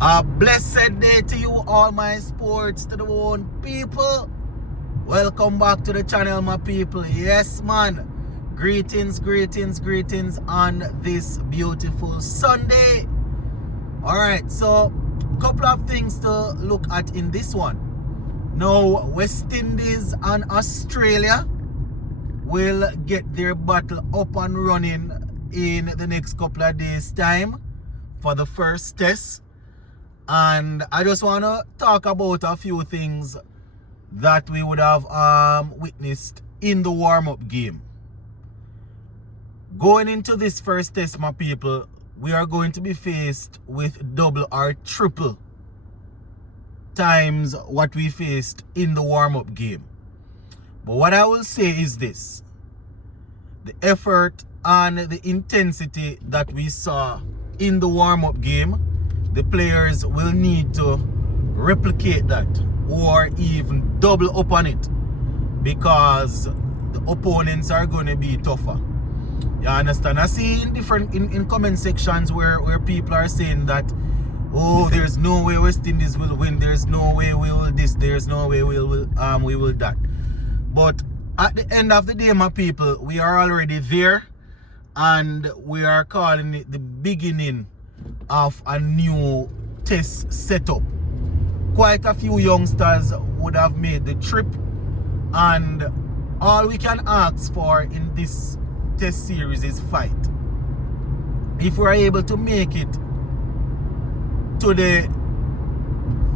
A blessed day to you, all my sports to the one people. Welcome back to the channel, my people. Yes, man. Greetings on this beautiful Sunday. Alright, so couple of things to look at in this one. Now, West Indies and Australia will get their battle up and running in the next couple of days' time for the first test. And I just want to talk about a few things that we would have witnessed in the warm-up game. Going into this first test, my people, we are going to be faced with double or triple times what we faced in the warm-up game. But what I will say is this: the effort and the intensity that we saw in the warm-up game, the players will need to replicate that or even double up on it, because the opponents are going to be tougher. You understand? I see in different in comment sections where people are saying that, oh, there's no way West Indies will win, there's no way we will this, there's no way we will that. But at the end of the day, my people, we are already there, and we are calling it the beginning of a new test setup. Quite a few youngsters would have made the trip, and all we can ask for in this test series is fight. If we're able to make it to the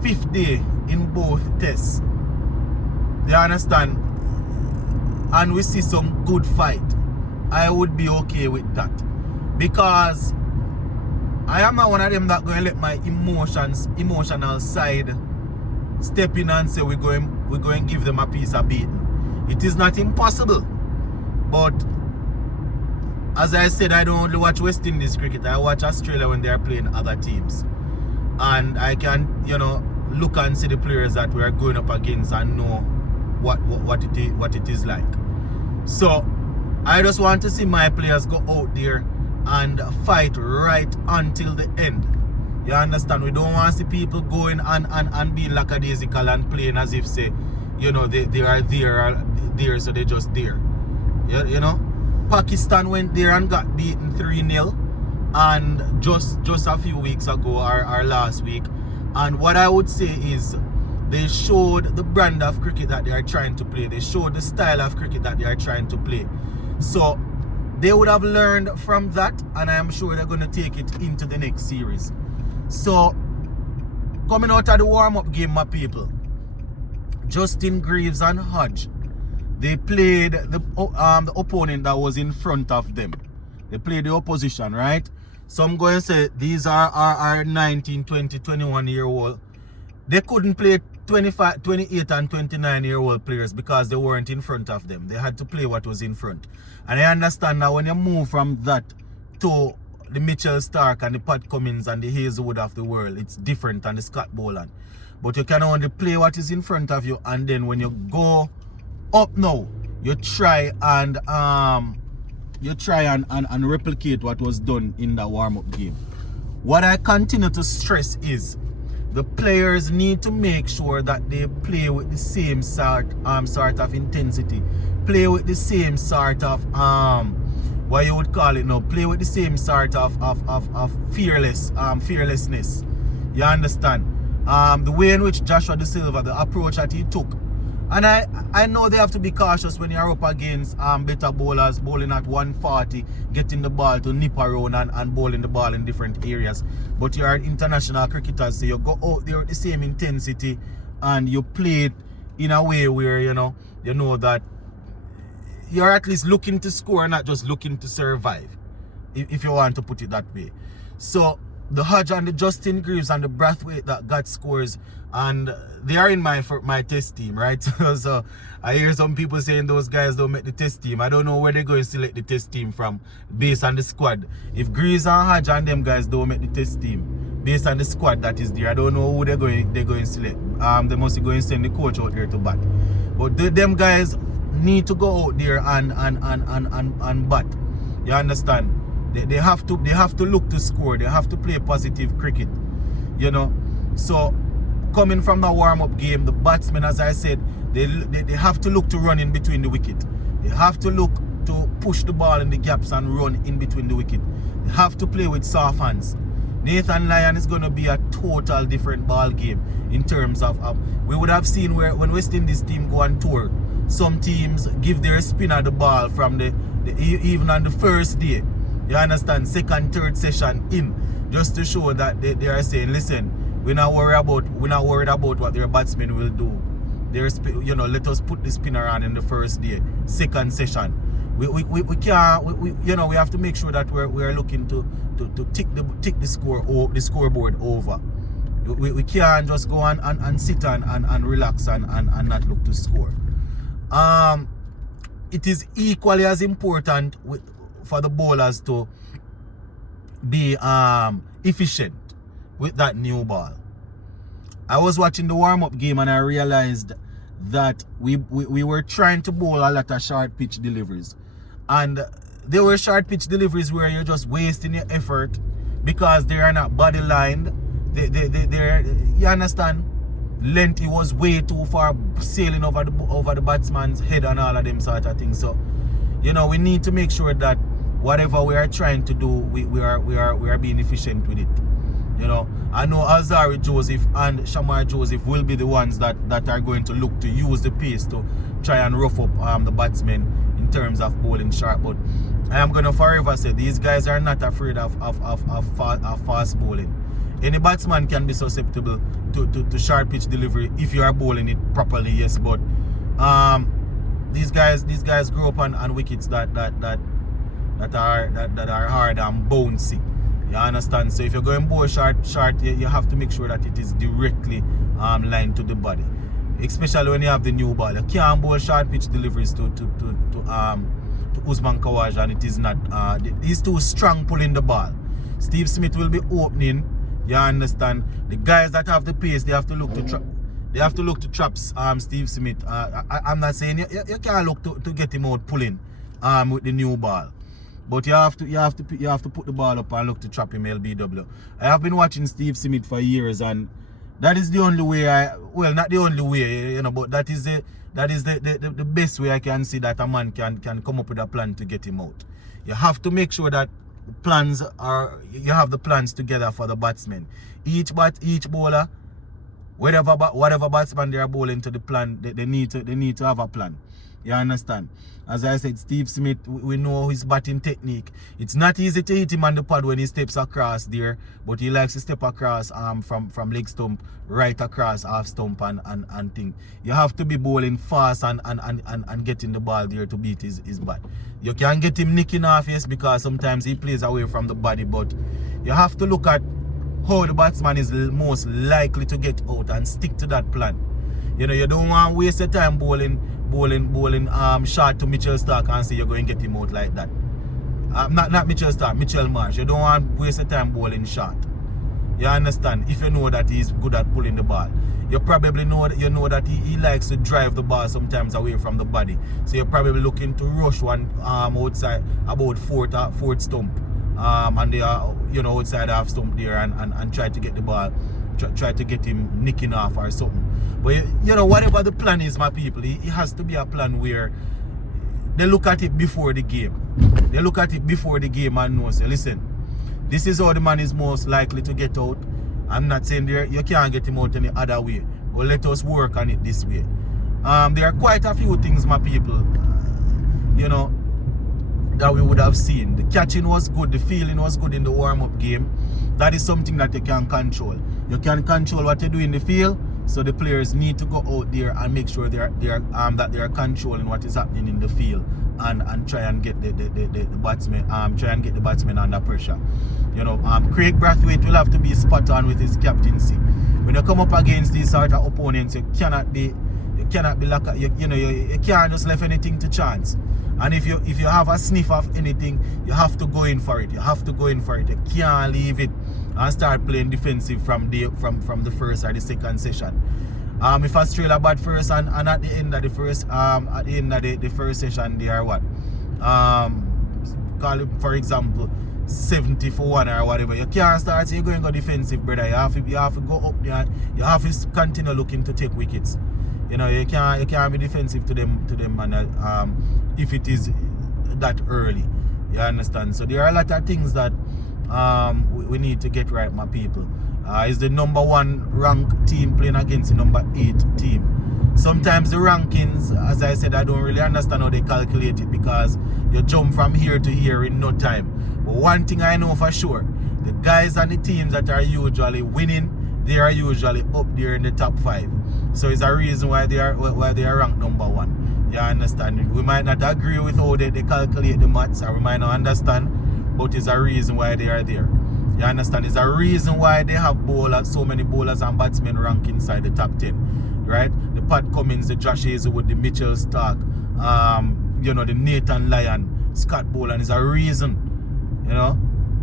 5th day in both tests, you understand, and we see some good fight, I would be okay with that, because I am not one of them that going to let my emotional side step in and say we're going to give them a piece of beating. It is not impossible, but as I said, I don't only watch West Indies cricket, I watch Australia when they are playing other teams, and I can, look and see the players that we are going up against and know what it is like. So I just want to see my players go out there and fight right until the end. You understand? We don't want to see people going and being lackadaisical and playing as if, say, they are there, so they're just there. Pakistan went there and got beaten 3-0 and just a few weeks ago or last week. And what I would say is, they showed the brand of cricket that they are trying to play. They showed the style of cricket that they are trying to play. So they would have learned from that, and I am sure they're going to take it into the next series. So, coming out of the warm-up game, my people, Justin Greaves and Hodge, they played the opponent that was in front of them. They played the opposition, right? So I'm going to say these are 19, 20, 21-year-old. They couldn't play 25, 28 and 29-year-old players because they weren't in front of them. They had to play what was in front. And I understand that when you move from that to the Mitchell Stark and the Pat Cummins and the Hazelwood of the world, it's different than the Scott Boland. But you can only play what is in front of you, and then when you go up now, you try and replicate what was done in the warm-up game. What I continue to stress is the players need to make sure that they play with the same sort of intensity, play with the same sort of what you would call it now, play with the same sort of fearlessness. You understand? The way in which Joshua Da Silva, the approach that he took. And I know they have to be cautious when you're up against better bowlers bowling at 140, getting the ball to nip around and bowling the ball in different areas. But you're an international cricketer, so you go out there with the same intensity and you play it in a way where you know that you're at least looking to score, not just looking to survive, if you want to put it that way. So the Hodge and the Justin Greaves and the Brathwaite that got scores, and they are in my test team, right? So I hear some people saying those guys don't make the test team. I don't know where they're going to select the test team from based on the squad. If Greaves and Hodge and them guys don't make the test team based on the squad that is there, I don't know who they're going to select. They must be going to send the coach out there to bat. But them guys need to go out there and bat. You understand? They have to look to score. They have to play positive cricket. you know. So coming from the warm-up game, the batsmen, as I said, they have to look to run in between the wicket. They have to look to push the ball in the gaps and run in between the wicket. They have to play with soft hands. Nathan Lyon is going to be a total different ball game in terms of we would have seen where when West Indies team go on tour, some teams give their spinner the ball from the even on the first day. You understand? Second, third session in, just to show that they are saying, listen, we're not worried about what their batsmen will do. You know, let us put the spinner on in the first day, second session. We can't, you know, we have to make sure that we're looking to tick the scoreboard over. We can't just go and sit and relax and not look to score. It is equally as important for the bowlers to be efficient with that new ball. I was watching the warm-up game and I realized that we were trying to bowl a lot of short pitch deliveries, and there were short pitch deliveries where you're just wasting your effort because they are not body lined. They're, you understand, length was way too far, sailing over the batsman's head and all of them sort of things. So, you know, we need to make sure that whatever we are trying to do, we are being efficient with it. You know, I know Alzarri Joseph and Shamar Joseph will be the ones that are going to look to use the pace to try and rough up the batsmen in terms of bowling sharp. But I am going to forever say these guys are not afraid of fast bowling. Any batsman can be susceptible to sharp pitch delivery if you are bowling it properly, yes. But these guys grew up on wickets that are hard and bouncy. You understand? So if you're going bowl short, you have to make sure that it is directly lined to the body. Especially when you have the new ball. You can't bowl short pitch deliveries to Usman Khawaja, and it is not. He's too strong pulling the ball. Steve Smith will be opening. You understand? The guys that have the pace, they have to look to trap. They have to look to traps Steve Smith. I'm not saying you can't look to get him out pulling with the new ball. But you have to put the ball up and look to trap him LBW. I have been watching Steve Smith for years, and that is the only way not the only way, you know, but that is the best way I can see that a man can come up with a plan to get him out. You have to make sure that you have the plans together for the batsmen. Each bowler, whatever batsman they are bowling to the plan, they need to have a plan. You understand? As I said, Steve Smith, we know his batting technique. It's not easy to hit him on the pad when he steps across there, but he likes to step across from leg stump right across half stump and thing. You have to be bowling fast and getting the ball there to beat his bat. You can get him nicking off, yes, because sometimes he plays away from the body, but you have to look at how the batsman is most likely to get out and stick to that plan. You know, you don't want to waste your time bowling short to Mitchell Starc and say you're going to get him out like that. Not Mitchell Starc, Mitchell Marsh. You don't want to waste your time bowling short. You understand? If you know that he's good at pulling the ball. You probably know that he likes to drive the ball sometimes away from the body. So you're probably looking to rush one outside about fourth stump. And they are, you know, outside half stump there and try to get the ball. Try to get him nicking off or something. But you know, whatever the plan is, my people, it has to be a plan where they look at it before the game. They look at it before the game and know, say, listen, this is how the man is most likely to get out. I'm not saying you can't get him out any other way, but let us work on it this way. There are quite a few things, my people, you know, that we would have seen. The catching was good, the feeling was good in the warm-up game. That is something that you can control. You can control what you do in the field, so the players need to go out there and make sure that they are controlling what is happening in the field and try and get the batsmen the batsmen under pressure. You know, Craig Brathwaite will have to be spot on with his captaincy. When you come up against these sort of opponents, you cannot be like you can't just leave anything to chance. And if you have a sniff of anything, you have to go in for it. You can't leave it and start playing defensive from the first or the second session. If Australia bat first and at the end of the first session they are what? Call it, for example, 70 for 1 or whatever. You can't start saying you're going to go defensive, brother. You have to go up there. You have to continue looking to take wickets. You know, you can't be defensive to them and if it is that early. You understand? So there are a lot of things that we need to get right, my people. It's the number 1 ranked team playing against the number 8 team. Sometimes the rankings, as I said, I don't really understand how they calculate it, because you jump from here to here in no time. But one thing I know for sure, the guys and the teams that are usually winning, they are usually up there in the top 5. So it's a reason why they are ranked number 1. You understand? We might not agree with how they calculate the maths, or we might not understand, but it's a reason why they are there. You understand? It's a reason why they have so many bowlers and batsmen ranked inside the top 10. Right? The Pat Cummins, the Josh Hazelwood, the Mitchell Stark, you know, the Nathan Lyon, Scott Boland. Is a reason, you know.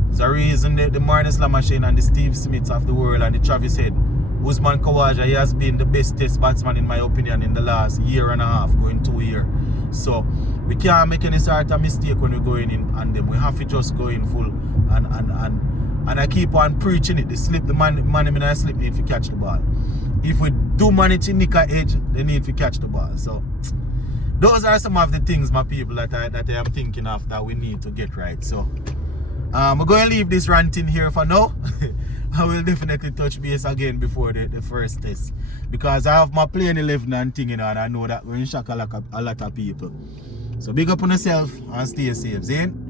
There's a reason the Marnus Lamashane and the Steve Smiths of the world and the Travis Head. Usman Khawaja, he has been the best test batsman in my opinion in the last year and a half, going 2 years. So we can't make any sort of mistake when we're going in on them. We have to just go in full and I keep on preaching it. The man in a slip need to catch the ball. If we do manage to nick a edge, they need to catch the ball. So those are some of the things, my people, that I am thinking of that we need to get right. So I'm going to leave this ranting here for now. I will definitely touch base again before the first test, because I have my playing 11 and thing, you know, and I know that we're in shock a lot of people. So big up on yourself and stay safe, Zane.